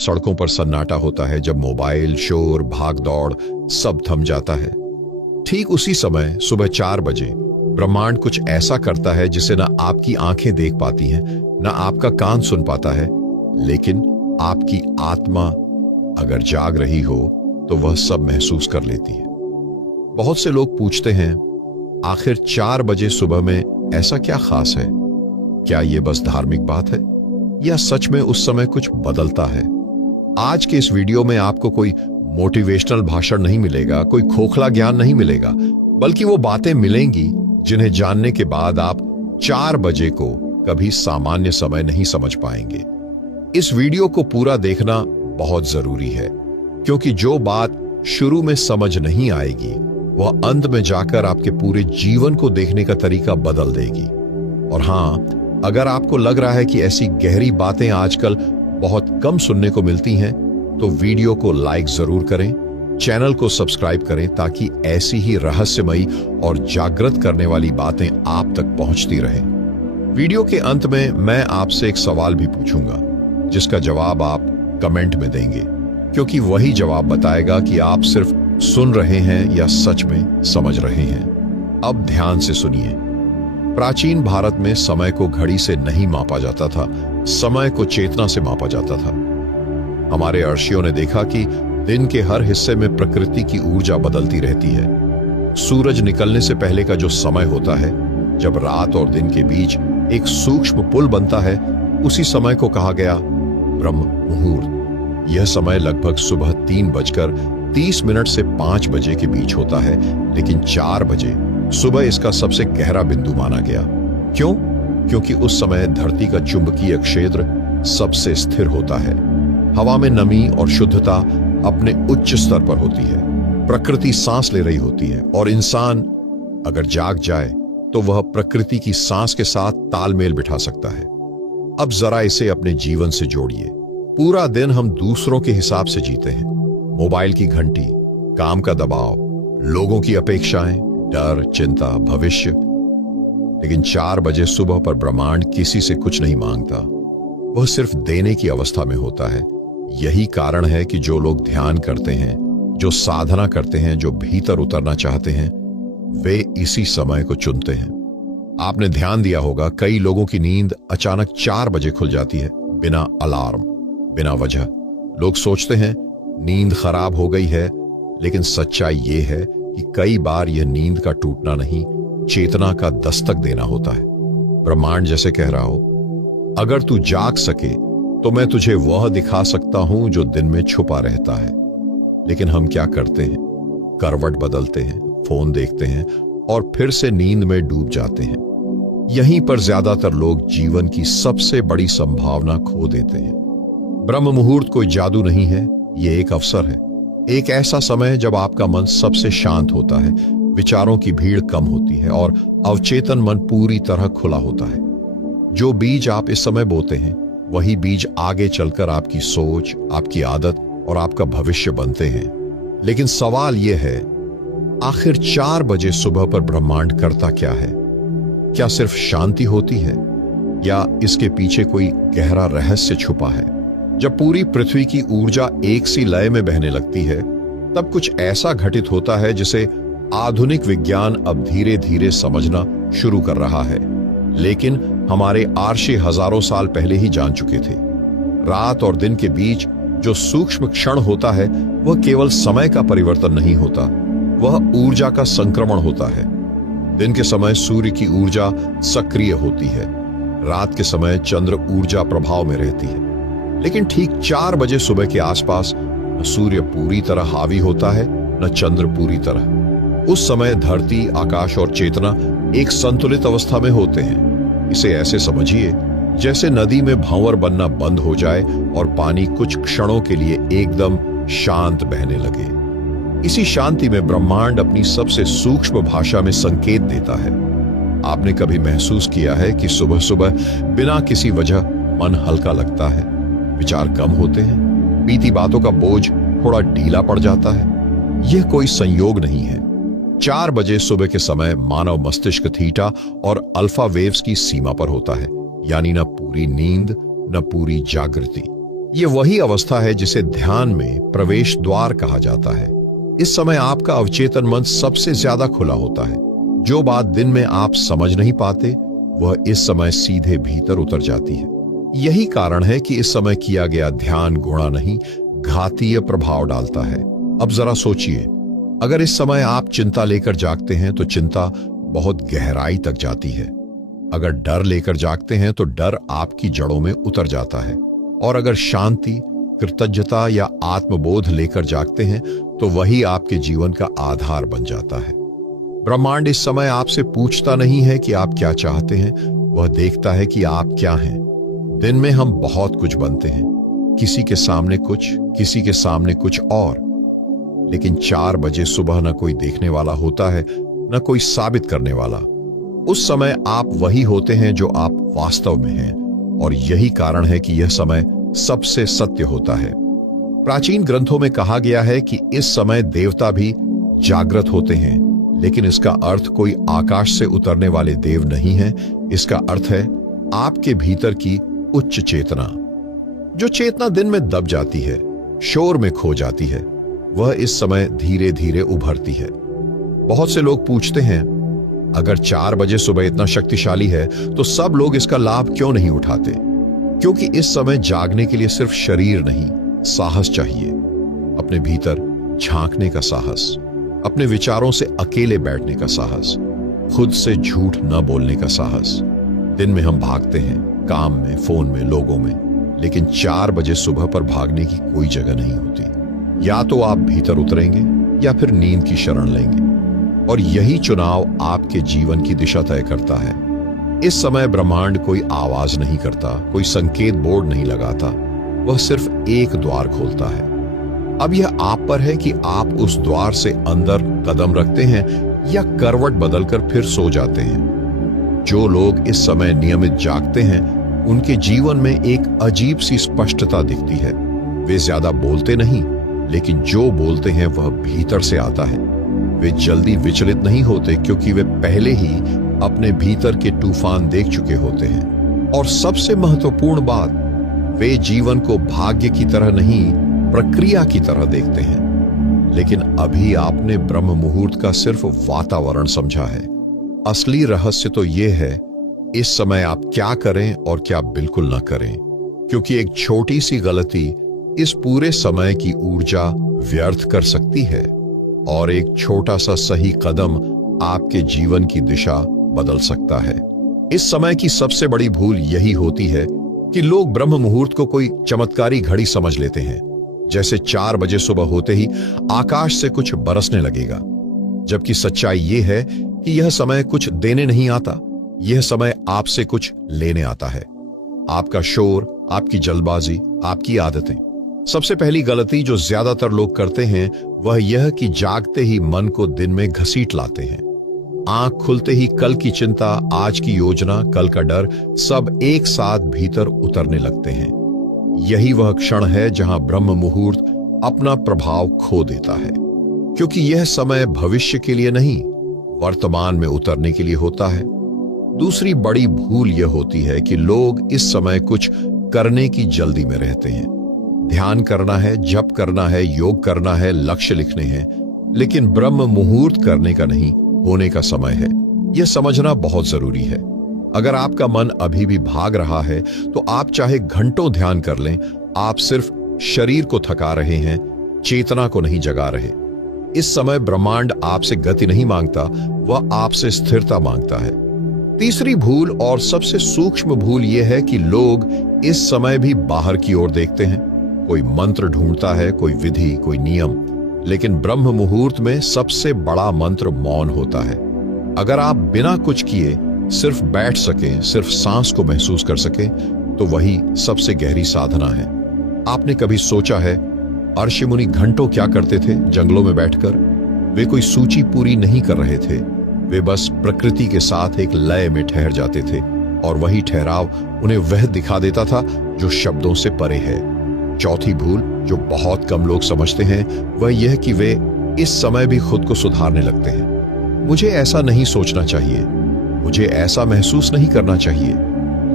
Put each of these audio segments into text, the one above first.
सड़कों पर सन्नाटा होता है, जब मोबाइल, शोर, भाग दौड़ सब थम जाता है। ठीक उसी समय सुबह 4 बजे ब्रह्मांड कुछ ऐसा करता है जिसे ना आपकी आंखें देख पाती हैं, ना आपका कान सुन पाता है, लेकिन आपकी आत्मा अगर जाग रही हो तो वह सब महसूस कर लेती है। बहुत से लोग पूछते हैं, आखिर 4 बजे सुबह में ऐसा क्या खास है? क्या यह बस धार्मिक बात है या सच में उस समय कुछ बदलता है? आज के इस वीडियो में आपको कोई मोटिवेशनल भाषण नहीं मिलेगा, कोई खोखला ज्ञान नहीं मिलेगा, बल्कि वो बातें मिलेंगी जिन्हें जानने के बाद आप 4 बजे को कभी सामान्य समय नहीं समझ पाएंगे। इस वीडियो को पूरा देखना बहुत जरूरी है, क्योंकि जो बात शुरू में समझ नहीं आएगी वह अंत में जाकर आपके पूरे जीवन को देखने का तरीका बदल देगी। और हां, अगर आपको लग रहा है कि ऐसी गहरी बातें आजकल बहुत कम सुनने को मिलती हैं, तो वीडियो को लाइक जरूर करें, चैनल को सब्सक्राइब करें, ताकि ऐसी ही रहस्यमयी और जागृत करने वाली बातें आप तक पहुंचती रहें। वीडियो के अंत में मैं आपसे एक सवाल भी पूछूंगा, जिसका जवाब आप कमेंट में देंगे, क्योंकि वही जवाब बताएगा कि आप सिर्फ सुन रहे हैं या सच में समझ रहे हैं। अब ध्यान से सुनिए। प्राचीन भारत में समय को घड़ी से नहीं मापा जाता था, समय को चेतना से मापा जाता था। हमारे ऋषियों ने देखा कि दिन के हर हिस्से में प्रकृति की ऊर्जा बदलती रहती है। सूरज निकलने से पहले का जो समय होता है, जब रात और दिन के बीच एक सूक्ष्म पुल बनता है, उसी समय को कहा गया ब्रह्म मुहूर्त। यह समय लगभग सुबह 3:30 से 5 बजे के बीच होता है, लेकिन 4 बजे सुबह इसका सबसे गहरा बिंदु माना गया। क्यों? क्योंकि उस समय धरती का चुंबकीय क्षेत्र सबसे स्थिर होता है, हवा में नमी और शुद्धता अपने उच्च स्तर पर होती है, प्रकृति सांस ले रही होती है, और इंसान अगर जाग जाए तो वह प्रकृति की सांस के साथ तालमेल बिठा सकता है। अब जरा इसे अपने जीवन से जोड़िए। पूरा दिन हम दूसरों के हिसाब से जीते हैं। मोबाइल की घंटी, काम का दबाव, लोगों की अपेक्षाएं, डर, चिंता, भविष्य। लेकिन 4 बजे सुबह पर ब्रह्मांड किसी से कुछ नहीं मांगता, वह सिर्फ देने की अवस्था में होता है। यही कारण है कि जो लोग ध्यान करते हैं, जो साधना करते हैं, जो भीतर उतरना चाहते हैं, वे इसी समय को चुनते हैं। आपने ध्यान दिया होगा, कई लोगों की नींद अचानक 4 बजे खुल जाती है, बिना अलार्म, बिना वजह। लोग सोचते हैं नींद खराब हो गई है, लेकिन सच्चाई यह है कि कई बार यह नींद का टूटना नहीं, चेतना का दस्तक देना होता है। ब्रह्मांड जैसे कह रहा हो, अगर तू जाग सके तो मैं तुझे वह दिखा सकता हूं जो दिन में छुपा रहता है। लेकिन हम क्या करते हैं? करवट बदलते हैं, फोन देखते हैं और फिर से नींद में डूब जाते हैं। यहीं पर ज्यादातर लोग जीवन की सबसे बड़ी संभावना खो देते हैं। ब्रह्म मुहूर्त कोई जादू नहीं है, यह एक अवसर है। एक ऐसा समय जब आपका मन सबसे शांत होता है, विचारों की भीड़ कम होती है और अवचेतन मन पूरी तरह खुला होता है। जो बीज आप इस समय बोते हैं, वही बीज आगे चलकर आपकी सोच, आपकी आदत और आपका भविष्य बनते हैं। लेकिन सवाल यह है, आखिर 4 बजे सुबह पर ब्रह्मांड करता क्या है? क्या सिर्फ शांति होती है या इसके पीछे कोई गहरा रहस्य छुपा है? जब पूरी पृथ्वी की ऊर्जा एक सी लय में बहने लगती है, तब कुछ ऐसा घटित होता है जिसे आधुनिक विज्ञान अब धीरे धीरे समझना शुरू कर रहा है, लेकिन हमारे आर्षि हजारों साल पहले ही जान चुके थे। रात और दिन के बीच जो सूक्ष्म क्षण होता है, वह केवल समय का परिवर्तन नहीं होता, वह ऊर्जा का संक्रमण होता है। दिन के समय सूर्य की ऊर्जा सक्रिय होती है, रात के समय चंद्र ऊर्जा प्रभाव में रहती है। लेकिन ठीक 4 बजे सुबह के आसपास न सूर्य पूरी तरह हावी होता है, न चंद्र पूरी तरह। उस समय धरती, आकाश और चेतना एक संतुलित अवस्था में होते हैं। इसे ऐसे समझिए जैसे नदी में भंवर बनना बंद हो जाए और पानी कुछ क्षणों के लिए एकदम शांत बहने लगे। इसी शांति में ब्रह्मांड अपनी सबसे सूक्ष्म भाषा में संकेत देता है। आपने कभी महसूस किया है कि सुबह सुबह बिना किसी वजह मन हल्का लगता है, विचार कम होते हैं, बीती बातों का बोझ थोड़ा ढीला पड़ जाता है? यह कोई संयोग नहीं है। 4 बजे सुबह के समय मानव मस्तिष्क थीटा और अल्फा वेव्स की सीमा पर होता है, यानी न पूरी नींद न पूरी जागृति। ये वही अवस्था है जिसे ध्यान में प्रवेश द्वार कहा जाता है। इस समय आपका अवचेतन मन सबसे ज्यादा खुला होता है। जो बात दिन में आप समझ नहीं पाते वह इस समय सीधे भीतर उतर जाती है। यही कारण है कि इस समय किया गया ध्यान गुणा नहीं घातीय प्रभाव डालता है। अब जरा सोचिए, अगर इस समय आप चिंता लेकर जागते हैं तो चिंता बहुत गहराई तक जाती है। अगर डर लेकर जागते हैं तो डर आपकी जड़ों में उतर जाता है। और अगर शांति, कृतज्ञता या आत्मबोध लेकर जागते हैं तो वही आपके जीवन का आधार बन जाता है। ब्रह्मांड इस समय आपसे पूछता नहीं है कि आप क्या चाहते हैं, वह देखता है कि आप क्या हैं। दिन में हम बहुत कुछ बनते हैं, किसी के सामने कुछ, किसी के सामने कुछ और, लेकिन 4 बजे सुबह न कोई देखने वाला होता है न कोई साबित करने वाला। उस समय आप वही होते हैं जो आप वास्तव में हैं, और यही कारण है कि यह समय सबसे सत्य होता है। प्राचीन ग्रंथों में कहा गया है कि इस समय देवता भी जागृत होते हैं, लेकिन इसका अर्थ कोई आकाश से उतरने वाले देव नहीं है। इसका अर्थ है आपके भीतर की उच्च चेतना। जो चेतना दिन में दब जाती है, शोर में खो जाती है, वह इस समय धीरे धीरे उभरती है। बहुत से लोग पूछते हैं, अगर 4 बजे सुबह इतना शक्तिशाली है तो सब लोग इसका लाभ क्यों नहीं उठाते? क्योंकि इस समय जागने के लिए सिर्फ शरीर नहीं, साहस चाहिए। अपने भीतर झांकने का साहस, अपने विचारों से अकेले बैठने का साहस, खुद से झूठ न बोलने का साहस। दिन में हम भागते हैं, काम में, फोन में, लोगों में, लेकिन 4 बजे सुबह पर भागने की कोई जगह नहीं होती। या तो आप भीतर उतरेंगे या फिर नींद की शरण लेंगे, और यही चुनाव आपके जीवन की दिशा तय करता है। इस समय ब्रह्मांड कोई आवाज नहीं करता, कोई संकेत बोर्ड नहीं लगाता, वह सिर्फ एक द्वार खोलता है। अब यह आप पर है कि आप उस द्वार से अंदर कदम रखते हैं या करवट बदलकर फिर सो जाते हैं। जो लोग इस समय नियमित जागते हैं उनके जीवन में एक अजीब सी स्पष्टता दिखती है। वे ज्यादा बोलते नहीं, लेकिन जो बोलते हैं वह भीतर से आता है। वे जल्दी विचलित नहीं होते क्योंकि वे पहले ही अपने भीतर के तूफान देख चुके होते हैं। और सबसे महत्वपूर्ण बात, वे जीवन को भाग्य की तरह नहीं, प्रक्रिया की तरह देखते हैं। लेकिन अभी आपने ब्रह्म मुहूर्त का सिर्फ वातावरण समझा है। असली रहस्य तो यह है इस समय आप क्या करें और क्या बिल्कुल ना करें, क्योंकि एक छोटी सी गलती इस पूरे समय की ऊर्जा व्यर्थ कर सकती है, और एक छोटा सा सही कदम आपके जीवन की दिशा बदल सकता है। इस समय की सबसे बड़ी भूल यही होती है कि लोग ब्रह्म मुहूर्त को कोई चमत्कारी घड़ी समझ लेते हैं, जैसे 4 बजे सुबह होते ही आकाश से कुछ बरसने लगेगा। जबकि सच्चाई यह है कि यह समय कुछ देने नहीं आता, यह समय आपसे कुछ लेने आता है। आपका शोर, आपकी जल्दबाजी, आपकी आदतें। सबसे पहली गलती जो ज्यादातर लोग करते हैं वह यह कि जागते ही मन को दिन में घसीट लाते हैं। आंख खुलते ही कल की चिंता, आज की योजना, कल का डर, सब एक साथ भीतर उतरने लगते हैं। यही वह क्षण है जहां ब्रह्म मुहूर्त अपना प्रभाव खो देता है, क्योंकि यह समय भविष्य के लिए नहीं, वर्तमान में उतरने के लिए होता है। दूसरी बड़ी भूल यह होती है कि लोग इस समय कुछ करने की जल्दी में रहते हैं। ध्यान करना है, जप करना है, योग करना है, लक्ष्य लिखने हैं, लेकिन ब्रह्म मुहूर्त करने का नहीं, होने का समय है। यह समझना बहुत जरूरी है। अगर आपका मन अभी भी भाग रहा है तो आप चाहे घंटों ध्यान कर लें, आप सिर्फ शरीर को थका रहे हैं, चेतना को नहीं जगा रहे। इस समय ब्रह्मांड आपसे गति नहीं मांगता, वह आपसे स्थिरता मांगता है। तीसरी भूल और सबसे सूक्ष्म भूल यह है कि लोग इस समय भी बाहर की ओर देखते हैं। कोई मंत्र ढूंढता है, कोई विधि, कोई नियम, लेकिन ब्रह्म मुहूर्त में सबसे बड़ा मंत्र मौन होता है। अगर आप बिना कुछ किए सिर्फ बैठ सकें, सिर्फ सांस को महसूस कर सकें, तो वही सबसे गहरी साधना है। आपने कभी सोचा है ऋषि मुनि घंटों क्या करते थे जंगलों में बैठकर? वे कोई सूची पूरी नहीं कर रहे थे, वे बस प्रकृति के साथ एक लय में ठहर जाते थे, और वही ठहराव उन्हें वह दिखा देता था जो शब्दों से परे है। चौथी भूल जो बहुत कम लोग समझते हैं वह यह कि वे इस समय भी खुद को सुधारने लगते हैं। मुझे ऐसा नहीं सोचना चाहिए, मुझे ऐसा महसूस नहीं करना चाहिए,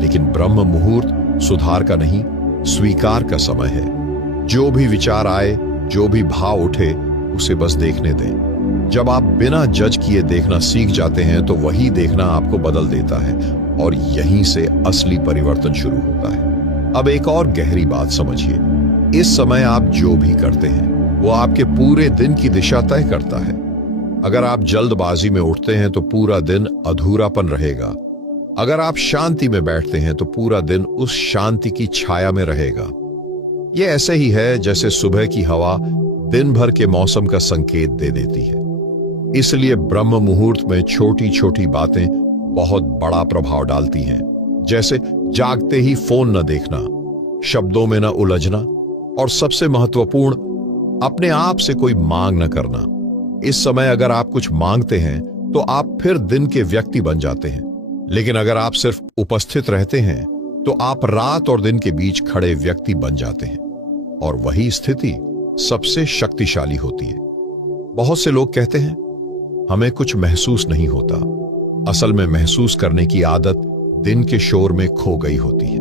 लेकिन ब्रह्म मुहूर्त सुधार का नहीं, स्वीकार का समय है। जो भी विचार आए, जो भी भाव उठे, उसे बस देखने दें। जब आप बिना जज किए देखना सीख जाते हैं तो वही देखना आपको बदल देता है और यहीं से असली परिवर्तन शुरू होता है। अब एक और गहरी बात समझिए, इस समय आप जो भी करते हैं वो आपके पूरे दिन की दिशा तय करता है। अगर आप जल्दबाजी में उठते हैं तो पूरा दिन अधूरापन रहेगा। अगर आप शांति में बैठते हैं तो पूरा दिन उस शांति की छाया में रहेगा। यह ऐसे ही है जैसे सुबह की हवा दिन भर के मौसम का संकेत दे देती है। इसलिए ब्रह्म मुहूर्त में छोटी छोटी बातें बहुत बड़ा प्रभाव डालती हैं। जैसे जागते ही फोन न देखना, शब्दों में न उलझना और सबसे महत्वपूर्ण, अपने आप से कोई मांग न करना। इस समय अगर आप कुछ मांगते हैं तो आप फिर दिन के व्यक्ति बन जाते हैं, लेकिन अगर आप सिर्फ उपस्थित रहते हैं तो आप रात और दिन के बीच खड़े व्यक्ति बन जाते हैं और वही स्थिति सबसे शक्तिशाली होती है। बहुत से लोग कहते हैं हमें कुछ महसूस नहीं होता। असल में महसूस करने की आदत दिन के शोर में खो गई होती है।